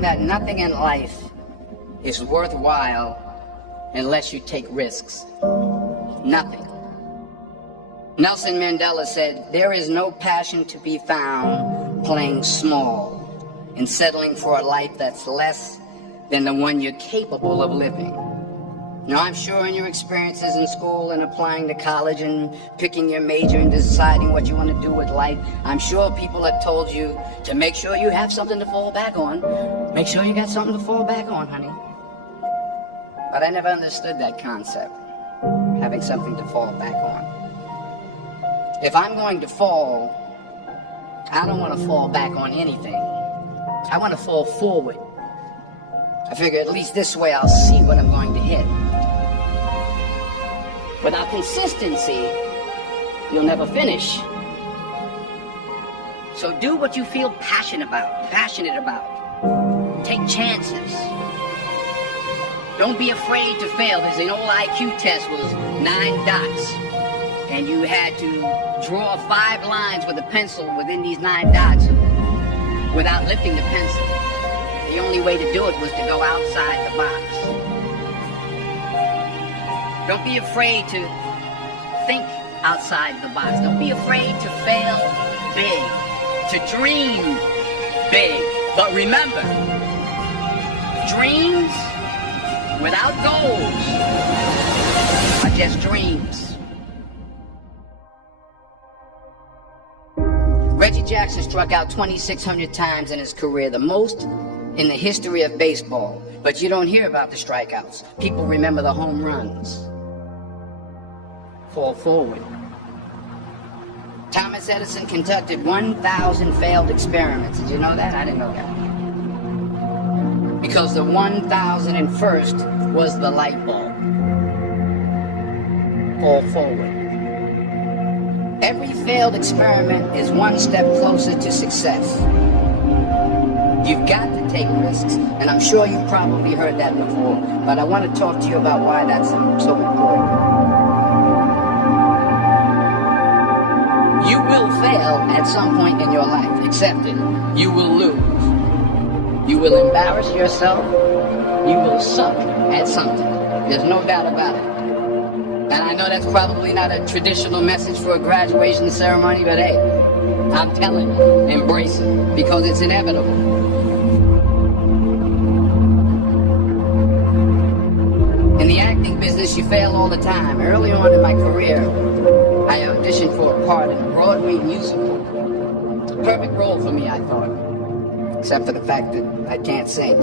found that nothing in life is worthwhile unless you take risks. Nothing. Nelson Mandela said, "There is no passion to be found playing small and settling for a life that's less than the one you're capable of living." Now, I'm sure in your experiences in school and applying to college and picking your major and deciding what you want to do with life, I'm sure people have told you to make sure you have something to fall back on. Make sure you got something to fall back on, honey. But I never understood that concept, having something to fall back on. If I'm going to fall, I don't want to fall back on anything. I want to fall forward. I figure at least this way I'll see what I'm going to hit. Without consistency, you'll never finish. So do what you feel passionate about. Take chances. Don't be afraid to fail. There's an old IQ test was 9 dots. And you had to draw 5 lines with a pencil within these 9 dots without lifting the pencil. The only way to do it was to go outside the box. Don't be afraid to think outside the box. Don't be afraid to fail big, to dream big. But remember, dreams without goals are just dreams. Reggie Jackson struck out 2,600 times in his career, the most in the history of baseball. But you don't hear about the strikeouts. People remember the home runs. Fall forward. Thomas Edison conducted 1,000 failed experiments. Did you know that? I didn't know that. Because the 1,001st was the light bulb. Fall forward. Every failed experiment is one step closer to success. You've got to take risks, and I'm sure you've probably heard that before, but I want to talk to you about why that's so important. You will fail at some point in your life. Accept it. You will lose. You will embarrass yourself. You will suck at something. There's no doubt about it. And I know that's probably not a traditional message for a graduation ceremony, but hey, I'm telling you, embrace it, because it's inevitable. In the acting business, you fail all the time. Early on in my career, I auditioned for a part in a Broadway musical. Perfect role for me, I thought, except for the fact that I can't sing.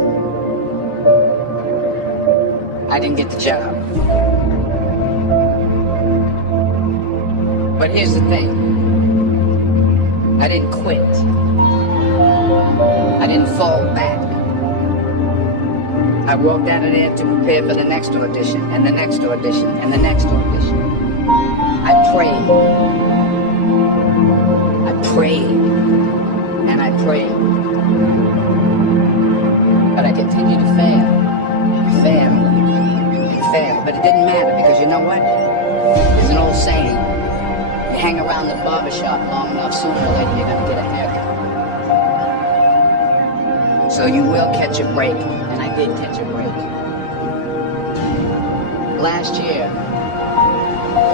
I didn't get the job. But here's the thing. I didn't quit. I didn't fall back. I walked out of there to prepare for the next audition, and the next audition, and the next audition. I prayed. I prayed. And I prayed. But I continued to fail. And fail. And fail. But it didn't matter, because you know what? There's an old saying. You hang around the barbershop long enough, sooner or later you're going to get a haircut. So you will catch a break, and I did catch a break. Last year, I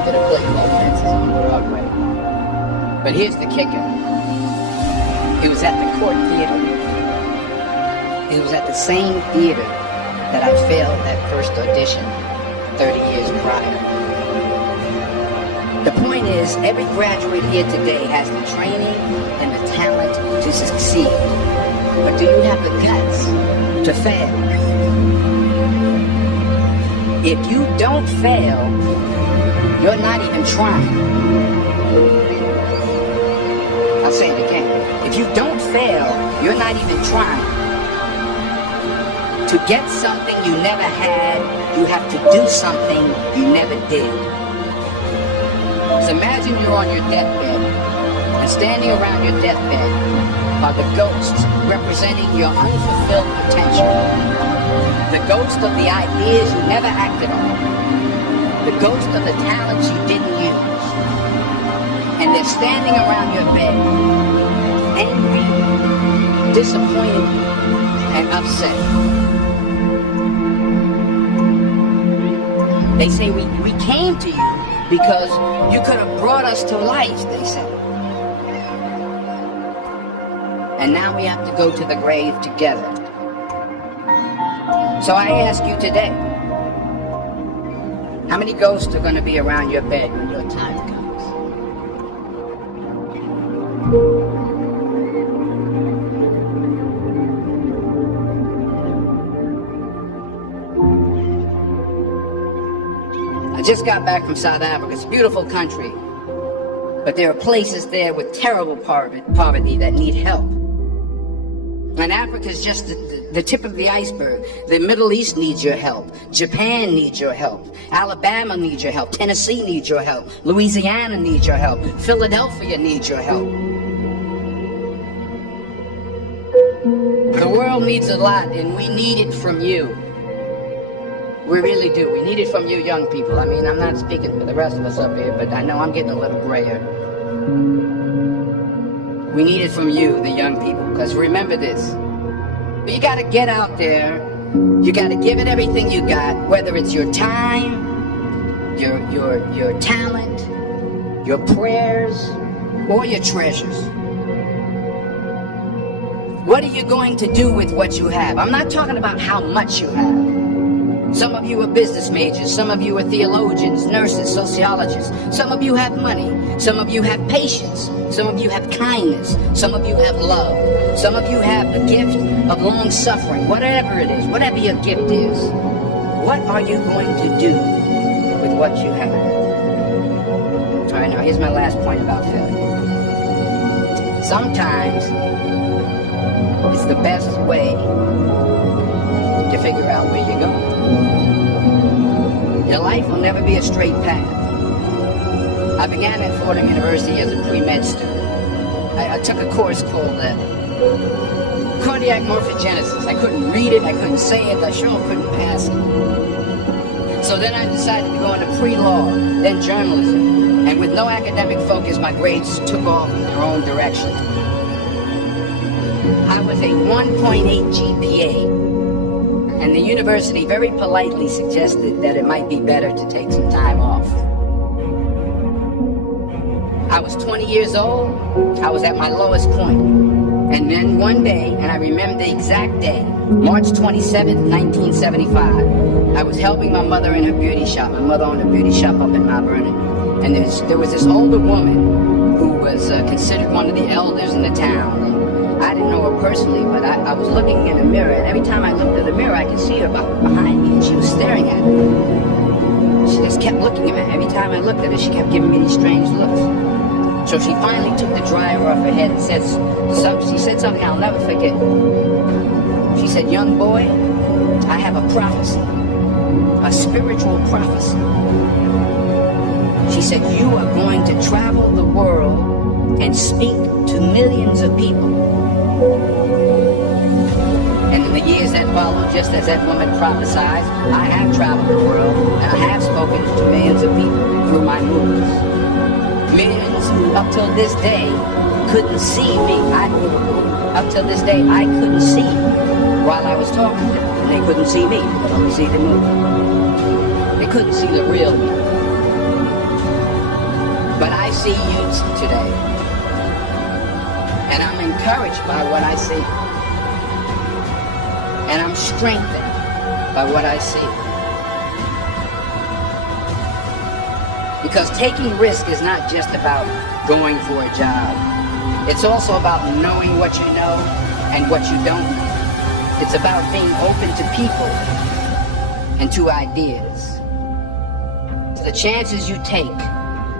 did a play called Fences on Broadway. But here's the kicker. It was at the Court Theater. It was at the same theater that I failed that first audition 30 years prior. The point is, every graduate here today has the training and the talent to succeed. But do you have the guts to fail? If you don't fail, you're not even trying. I'll say it again. If you don't fail, you're not even trying. To get something you never had, you have to do something you never did. So imagine you're on your deathbed, and standing around your deathbed are the ghosts representing your unfulfilled potential. The ghost of the ideas you never acted on. The ghost of the talents you didn't use. And they're standing around your bed, angry, disappointed, and upset. They say we came to you because you could have brought us to life, they say. And now we have to go to the grave together. So I ask you today, how many ghosts are going to be around your bed when your time comes? I just got back from South Africa. It's a beautiful country, but there are places there with terrible poverty that need help. And Africa is just the tip of the iceberg. The Middle East needs your help. Japan needs your help. Alabama needs your help. Tennessee needs your help. Louisiana needs your help. Philadelphia needs your help. The world needs a lot, and we need it from you. We really do. We need it from you young people. I mean, I'm not speaking for the rest of us up here, but I know I'm getting a little grayer. We need it from you, the young people, because remember this. You got to get out there. You got to give it everything you got, whether it's your time, your talent, your prayers, or your treasures. What are you going to do with what you have? I'm not talking about how much you have. Some of you are business majors. Some of you are theologians, nurses, sociologists. Some of you have money. Some of you have patience. Some of you have kindness. Some of you have love. Some of you have the gift of long suffering. Whatever it is, whatever your gift is, what are you going to do with what you have? All right, now here's my last point about failure. Sometimes it's the best way to figure out where you're going. Your life will never be a straight path. I began at Fordham University as a pre-med student. I took a course called cardiac morphogenesis. I couldn't read it, I couldn't say it, I sure couldn't pass it. So then I decided to go into pre-law, then journalism. And with no academic focus, my grades took off in their own direction. I was a 1.8 GPA. And the university very politely suggested that it might be better to take some time off. I was 20 years old. I was at my lowest point. And then one day, and I remember the exact day, March 27th, 1975, I was helping my mother in her beauty shop. My mother owned a beauty shop up in Mount Vernon. And there was this older woman who was considered one of the elders in the town. I didn't know her personally, but I was looking in the mirror, and every time I looked at the mirror, I could see her behind me, and she was staring at me. She just kept looking at me. Every time I looked at her, she kept giving me these strange looks. So she finally took the dryer off her head and she said something I'll never forget. She said, "Young boy, I have a prophecy, a spiritual prophecy." She said, "You are going to travel the world and speak to millions of people." And in the years that followed, just as that woman prophesied, I have traveled the world and I have spoken to millions of people through my movies. Millions who up till this day couldn't see me. Up till this day, I couldn't see while I was talking to them. And they couldn't see me. They could only see the movie. They couldn't see the real me. But I see you today. And I'm encouraged by what I see. And I'm strengthened by what I see. Because taking risk is not just about going for a job. It's also about knowing what you know and what you don't know. It's about being open to people and to ideas. The chances you take,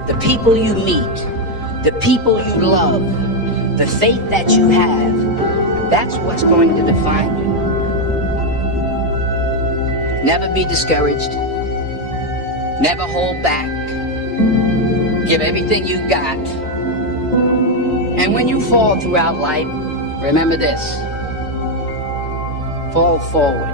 the people you meet, the people you love, the faith that you have, that's what's going to define you. Never be discouraged. Never hold back. Give everything you got. And when you fall throughout life, remember this. Fall forward.